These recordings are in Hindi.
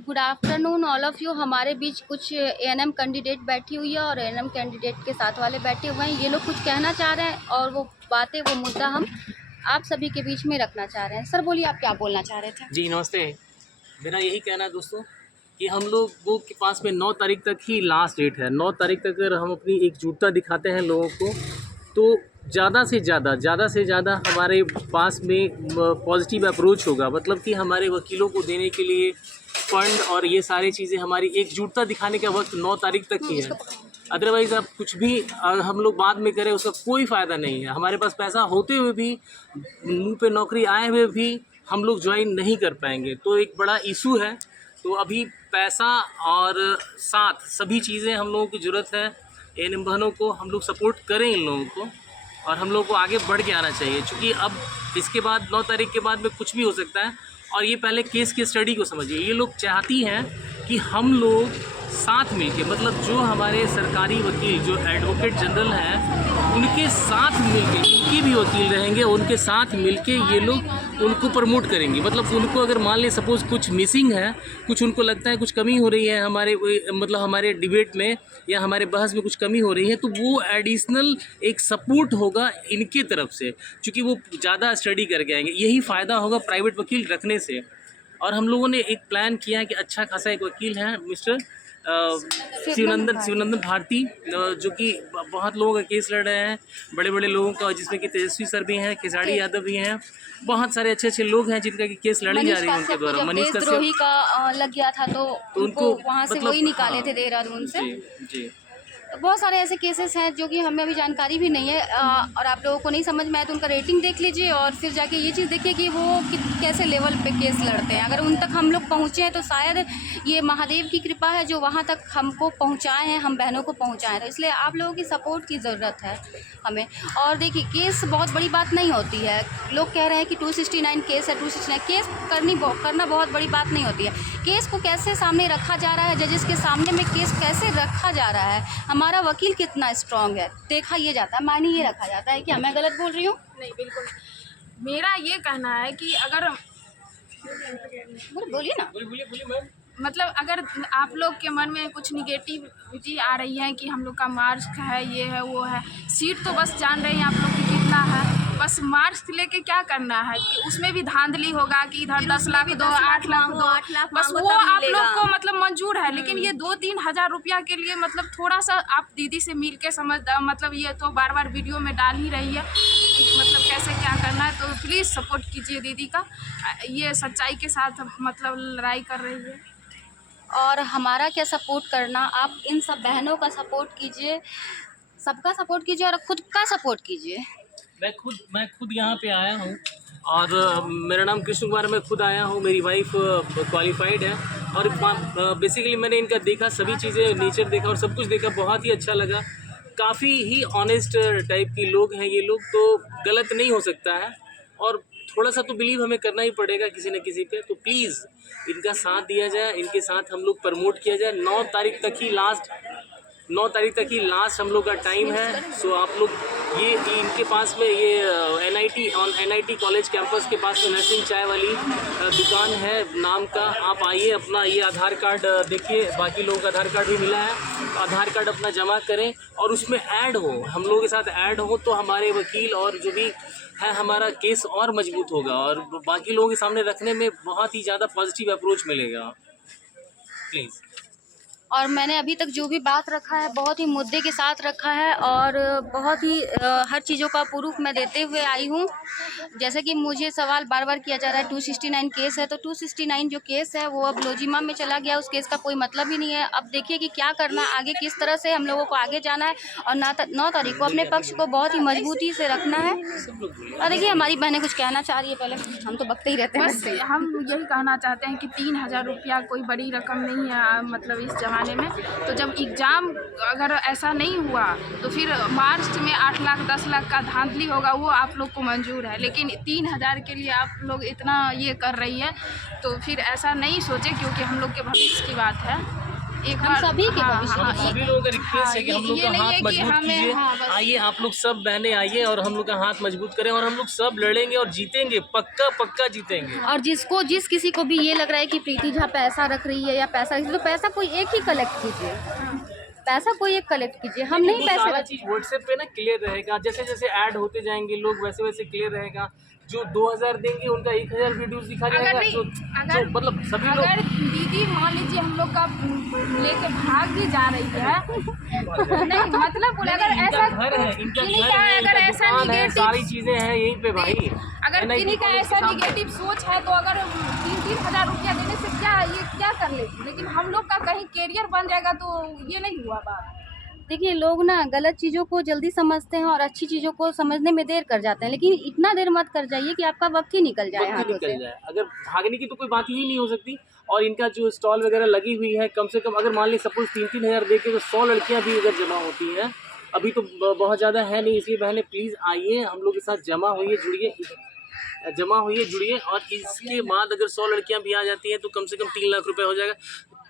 Good afternoon all of you. हमारे बीच कुछ एएनएम कैंडिडेट बैठी हुई है और एएनएम कैंडिडेट के साथ वाले बैठे हुए हैं। ये लोग कुछ कहना चाह रहे हैं और वो बातें, वो मुद्दा हम आप सभी के बीच में रखना चाह रहे हैं। सर बोलिए, आप क्या बोलना चाह रहे थे? जी नमस्ते। मेरा यही कहना है दोस्तों कि हम लोगों के पास में 9 तारीख तक ही लास्ट डेट है। 9 तारीख तक अगर हम अपनी एकजुटता दिखाते हैं लोगों को, तो ज़्यादा से ज़्यादा हमारे पास में पॉजिटिव अप्रोच होगा। मतलब कि हमारे वकीलों को देने के लिए फंड और ये सारी चीज़ें, हमारी एकजुटता दिखाने का वक्त 9 तारीख तक ही है। अदरवाइज़ आप कुछ भी हम लोग बाद में करें, उसका कोई फ़ायदा नहीं है। हमारे पास पैसा होते हुए भी, मुंह पे नौकरी आए हुए भी हम लोग ज्वाइन नहीं कर पाएंगे, तो एक बड़ा इशू है। तो अभी पैसा और साथ सभी चीज़ें हम लोगों की ज़रूरत है। इन बहनों को हम लोग सपोर्ट करें, इन लोगों को, और हम लोगों को आगे बढ़ के आना चाहिए, क्योंकि अब इसके बाद 9 तारीख के बाद में कुछ भी हो सकता है। और ये पहले केस की स्टडी को समझिए। ये लोग चाहती हैं कि हम लोग साथ मिलके, मतलब जो हमारे सरकारी वकील, जो एडवोकेट जनरल हैं, उनके साथ मिलके, इनके भी वकील रहेंगे, उनके साथ मिलके ये लोग उनको प्रमोट करेंगे। मतलब उनको अगर मान लें सपोज़ कुछ मिसिंग है, कुछ उनको लगता है कुछ कमी हो रही है हमारे, मतलब हमारे डिबेट में या हमारे बहस में कुछ कमी हो रही है, तो वो एडिशनल एक सपोर्ट होगा इनकी तरफ से, क्योंकि वो ज़्यादा स्टडी करके आएंगे। यही फ़ायदा होगा प्राइवेट वकील रखने से। और हम लोगों ने एक प्लान किया है कि अच्छा खासा एक वकील है मिस्टर शिवनंदन भारती, जो कि बहुत लोगों का केस लड़ रहे हैं, बड़े बड़े लोगों का, जिसमें कि तेजस्वी सर भी हैं, केसारी यादव भी हैं, बहुत सारे अच्छे अच्छे लोग हैं जिनका कि केस लड़ी जा रही है उनके द्वारा। मनीष कश्यप का लग गया था तो उनको वहाँ से मतलब वही निकाले थे देहरादून से। जी तो बहुत सारे ऐसे केसेस हैं जो कि हमें अभी जानकारी भी नहीं है, और आप लोगों को नहीं समझ में आए तो उनका रेटिंग देख लीजिए और फिर जाके ये चीज़ देखिए कि वो कैसे लेवल पे केस लड़ते हैं। अगर उन तक हम लोग पहुँचे हैं तो शायद ये महादेव की कृपा है जो वहाँ तक हमको पहुँचाए हैं, हम बहनों को पहुँचाए हैं। तो इसलिए आप लोगों की सपोर्ट की ज़रूरत है हमें। और देखिए, केस बहुत बड़ी बात नहीं होती है। लोग कह रहे हैं कि 269 केस है, 269 केस करना बहुत बड़ी बात नहीं होती है। केस को कैसे सामने रखा जा रहा है, जजेस के सामने में केस कैसे रखा जा रहा है, हमारा वकील कितना स्ट्रांग है, देखा ये जाता है, मायने ये रखा जाता है। कि मैं गलत बोल रही हूँ? नहीं, बिल्कुल। मेरा ये कहना है कि अगर बोलिए ना। बोलिए मैम। मतलब अगर आप लोग के मन में कुछ निगेटिविटी आ रही है कि हम लोग का मार्क्स है, ये है, वो है, सीट तो बस जान रहे हैं आप लोग की कितना है, बस मार्क्स लेके क्या करना है कि उसमें भी धांधली होगा कि इधर 10 लाख दो, 8 लाख दो, बस वो आप लोग को मतलब मंजूर है। लेकिन ये 2-3 हज़ार रुपया के लिए मतलब थोड़ा सा आप दीदी से मिल के समझ, मतलब ये तो बार बार वीडियो में डाल ही रही है कि मतलब कैसे क्या करना है। तो प्लीज़ सपोर्ट कीजिए दीदी का, ये सच्चाई के साथ मतलब लड़ाई कर रही है। और हमारा क्या सपोर्ट करना, आप इन सब बहनों का सपोर्ट कीजिए, सबका सपोर्ट कीजिए और खुद का सपोर्ट कीजिए। मैं खुद यहाँ पे आया हूँ, और मेरा नाम कृष्ण कुमार, मैं खुद आया हूँ। मेरी वाइफ क्वालिफाइड है, और बेसिकली मैंने इनका देखा, सभी चीज़ें, नेचर देखा और सब कुछ देखा, बहुत ही अच्छा लगा। काफ़ी ही ऑनेस्ट टाइप के लोग हैं ये लोग, तो गलत नहीं हो सकता है। और थोड़ा सा तो बिलीव हमें करना ही पड़ेगा किसी न किसी पे। तो प्लीज़ इनका साथ दिया जाए, इनके साथ हम लोग प्रमोट किया जाए। 9 तारीख तक ही लास्ट हम लोग का टाइम है। सो आप लोग ये इनके पास में, ये एनआईटी कॉलेज कैंपस के पास में नरसिंह चाय वाली दुकान है नाम का, आप आइए, अपना ये आधार कार्ड देखिए, बाकी लोगों का आधार कार्ड भी मिला है, आधार कार्ड अपना जमा करें और उसमें ऐड हो, हम लोगों के साथ ऐड हो, तो हमारे वकील और जो भी है हमारा केस और मजबूत होगा, और बाकी लोगों के सामने रखने में बहुत ही ज़्यादा पॉजिटिव अप्रोच मिलेगा। प्लीज़। और मैंने अभी तक जो भी बात रखा है बहुत ही मुद्दे के साथ रखा है, और बहुत ही हर चीज़ों का प्रूफ मैं देते हुए आई हूँ। जैसे कि मुझे सवाल बार बार किया जा रहा है 269 केस है, तो 269 जो केस है वो अब लोजीमा में चला गया, उस केस का कोई मतलब ही नहीं है। अब देखिए कि क्या करना है आगे, किस तरह से हम लोगों को आगे जाना है, और 9 तारीख को अपने पक्ष को बहुत ही मजबूती से रखना है। और देखिए, हमारी बहनें कुछ कहना चाह रही है, पहले हम तो बकते ही रहते हैं। बस हम यही कहना चाहते हैं कि 3,000 रुपया कोई बड़ी रकम नहीं है, मतलब इस जमाने में। तो जब एग्ज़ाम अगर ऐसा नहीं हुआ तो फिर मार्च में 8 लाख 10 लाख का धांधली होगा, वो आप लोग को मंजूर है। लेकिन 3,000 के लिए आप लोग इतना ये कर रही है, तो फिर ऐसा नहीं सोचे, क्योंकि हम लोग के भविष्य की बात है। एक हम बार सभी के हाँ, भविष्य हाँ, के सभी लोगों का रिक्वेस्ट है कि हम लोग ये का नहीं हाथ है कि मजबूत हमें- कीजिए। हाँ, बस। आइए आप लोग सब बहनें आइए और हम लोग का हाथ मजबूत करें और हम लोग सब लड़ेंगे और जीतेंगे, पक्का पक्का जीतेंगे। और जिस किसी को भी ये लग रहा है कि प्रीति झा पैसा रख रही है या पैसा, तो पैसा कोई एक ही कलेक्ट कीजिए, पैसा कोई एक कलेक्ट कीजिए, हम नहीं वो पैसे सारा रख। चीज व्हाट्सएप पे ना क्लियर रहेगा, जैसे जैसे ऐड होते जाएंगे लोग वैसे वैसे क्लियर रहेगा। जो 2000 देंगे उनका 1000 वीडियोस दिखा अगर जाएगा। नहीं- जो अगर- मतलब सभी अगर लोग दीदी मान लीजिए हम लोग का लेके भाग भी जा रही है नहीं मतलब बोले अगर इनका ऐसा घर है, इनका किन्हीं घर का है, अगर इनका ऐसा दुकान है, निगेटिव सारी चीजें हैं यहीं पे भाई। अगर NIT किन्हीं का कॉलेज के ऐसा सामने। निगेटिव सोच है तो अगर 3-3 हज़ार रुपया देने से क्या कर लेगी, लेकिन हम लोग का कहीं कैरियर बन जाएगा तो ये नहीं हुआ बात। देखिए लोग ना गलत चीज़ों को जल्दी समझते हैं और अच्छी चीज़ों को समझने में देर कर जाते हैं, लेकिन इतना देर मत कर जाइए कि आपका वक्त ही निकल जाए वक्त हाथों निकल से। जाए। अगर भागने की तो कोई बात ही नहीं हो सकती। और इनका जो स्टॉल वगैरह लगी हुई है, कम से कम अगर मान ली सपोज 3-3 हज़ार दे के तो 100 लड़कियां भी अगर जमा होती हैं, अभी तो बहुत ज़्यादा है नहीं, इसलिए बहनें प्लीज़ आइए, हम लोग के साथ जमा होइए, जुड़िए। और इसके बाद अगर 100 लड़कियां भी आ जाती हैं तो कम से कम 3 लाख रुपए हो जाएगा।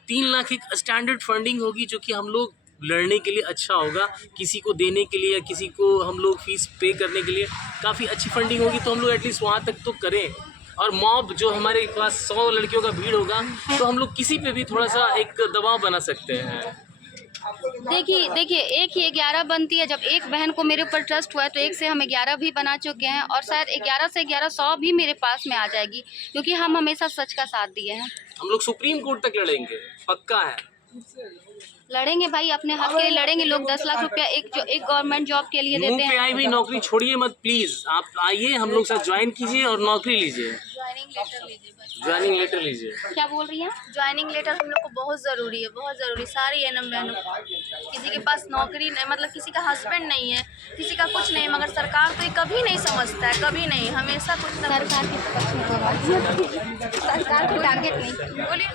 3 लाख एक स्टैंडर्ड फंडिंग होगी, जो कि हम लोग लड़ने के लिए अच्छा होगा, किसी को देने के लिए या किसी को हम लोग फीस पे करने के लिए काफ़ी अच्छी फंडिंग होगी, तो हम लोग एटलीस्ट वहाँ तक तो करें। और मॉब जो हमारे पास 100 लड़कियों का भीड़ होगा तो हम लोग किसी पे भी थोड़ा सा एक दबाव बना सकते हैं। देखिए एक ही 11 बनती है। जब एक बहन को मेरे ऊपर ट्रस्ट हुआ है तो एक से हम 11 भी बना चुके हैं, और शायद 11 से 1100 भी मेरे पास में आ जाएगी, क्योंकि हम हमेशा सच का साथ दिए हैं। हम लोग सुप्रीम कोर्ट तक लड़ेंगे, पक्का है। लड़ेंगे भाई, अपने हक के लिए लड़ेंगे। लोग 10 लाख रुपया एक गवर्नमेंट जॉब के लिए मुंह देते पे हैं। आई हुई नौकरी छोड़िए मत प्लीज, आप आइए हम लोग साथ ज्वाइन कीजिए और नौकरी लीजिए, ज्वाइनिंग लेटर लीजिए। क्या बोल रही हैं? ज्वाइनिंग लेटर हम लोग को बहुत ज़रूरी है, बहुत ज़रूरी। सारी एनएम बहनों, किसी के पास नौकरी नहीं, मतलब किसी का हस्बैंड नहीं है, किसी का कुछ नहीं, मगर सरकार तो ये कभी नहीं समझता है, कभी नहीं, हमेशा कुछ ना कुछ। सरकार के पक्ष में तो बात है। सरकार को टारगेट नहीं। बोलिए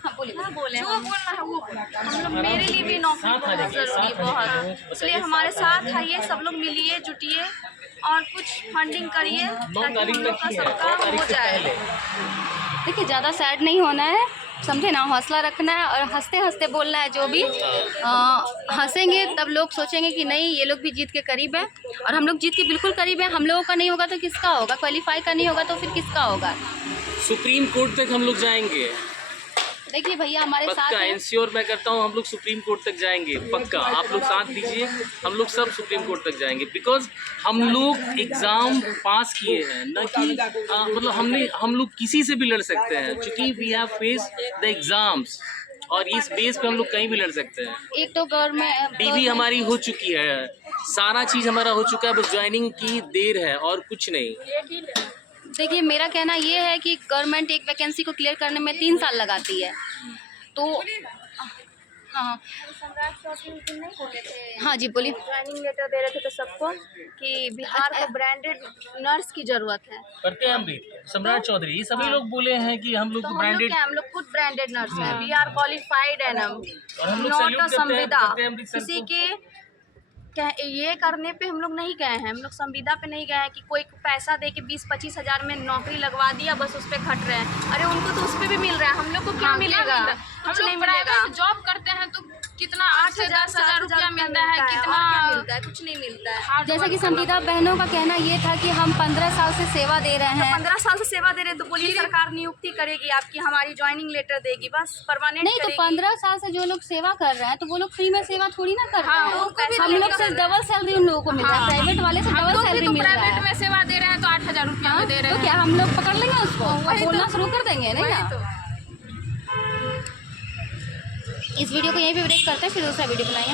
हाँ बोलिए। हाँ बोले जो बोलना है वो हम लोग, मेरे लिए भी नौकरी बहुत ज़रूरी है, बहुत। इसलिए हमारे साथ आइए, सब लोग मिलिए, जुटिए और कुछ फंडिंग करिए, 9 ताकि तारीख हम लोग तक का ही है, सब 9 काम तारीख हो से जाए। पहले। देखिए ज़्यादा सैड नहीं होना है, समझे ना, हौसला रखना है और हंसते हंसते बोलना है। जो भी हंसेंगे तब लोग सोचेंगे कि नहीं ये लोग भी जीत के करीब है, और हम लोग जीत के बिल्कुल करीब है। हम लोगों का नहीं होगा तो किसका होगा? क्वालिफाई का नहीं होगा तो फिर किसका होगा? सुप्रीम कोर्ट तक हम लोग जाएंगे, देखिए भैया हमारे साथ पक्का हैं। इंश्योर मैं करता हूँ, हम लोग सुप्रीम कोर्ट तक जाएंगे, पक्का। आप लोग साथ दीजिए, हम लोग सब सुप्रीम कोर्ट तक जाएंगे, बिकॉज हम लोग एग्ज़ाम पास किए हैं, न कि मतलब हम लोग किसी से भी लड़ सकते हैं, क्योंकि we have face the exams, और इस बेस पे हम लोग कहीं भी लड़ सकते हैं। एक तो गवर्नमेंट डीवी हमारी हो चुकी है, सारा चीज़ हमारा हो चुका है, बस ज्वाइनिंग की देर है और कुछ नहीं। देखिए मेरा कहना ये है कि गवर्नमेंट एक वैकेंसी को क्लियर करने में 3 साल लगाती है, तो हाँ सम्राट चौधरी उस दिन नहीं बोले थे, हाँ जी बोलिए। ज्वाइनिंग लेटर दे रहे थे तो सबको कि बिहार को ब्रांडेड नर्स की जरूरत है। करते हैं हम भी, सम्राट चौधरी ये सभी लोग बोले हैं कि हम लोग तो हम लोग ब्रांडेड, क्या, हम लोग खुद ब्रांडेड नर्स हैं, वी आर क्वालिफाइड एनएम, और हम लोग नॉट सैल्यूट अ करते हैं, संविदा। करते हैं हम भी सर किसी को। के ये करने पे हम लोग नहीं गए हैं, हम लोग संविदा पे नहीं गए हैं कि कोई पैसा दे के 20-25 हज़ार में नौकरी लगवा दिया, बस उस पर खट रहे हैं। अरे उनको तो उस पर भी मिल रहा है, हम लोग को क्या मिलेगा? हम कुछ लोग नहीं मिलेगा। प्राइवेट जॉब करते हैं तो कितना 8 से 10 हज़ार रुपया मिलता है, कितना मिलता है? कुछ नहीं मिलता है। हार्ड जैसा कि वर्क संविदा बहनों का कहना ये था कि हम 15 साल से सेवा दे रहे हैं। 15 साल से सेवा दे रहे हैं तो बोलिए सरकार नियुक्ति करेगी आपकी, हमारी ज्वाइनिंग लेटर देगी, बस परमानेंट नहीं तो करेगी। 15 साल से जो लोग सेवा कर रहे हैं तो वो लोग फ्री में सेवा थोड़ी ना कर रहे हाँ, हैं। उनको भी हम लोग से डबल सैलरी उन लोगों को मिल रहा है, प्राइवेट वाले से हम डबल लोग भी सैलरी तो मिल रहा प्राइवेट है। में सेवा दे रहे हैं तो 8,000 रुपया में दे रहे तो हैं। क्या हम लोग पकड़ लेंगे उसको और वही बोलना तो। शुरू कर देंगे? नहीं वही ना। तो। इस वीडियो को यहीं पे ब्रेक करते हैं, फिर दूसरा वीडियो बनाएंगे।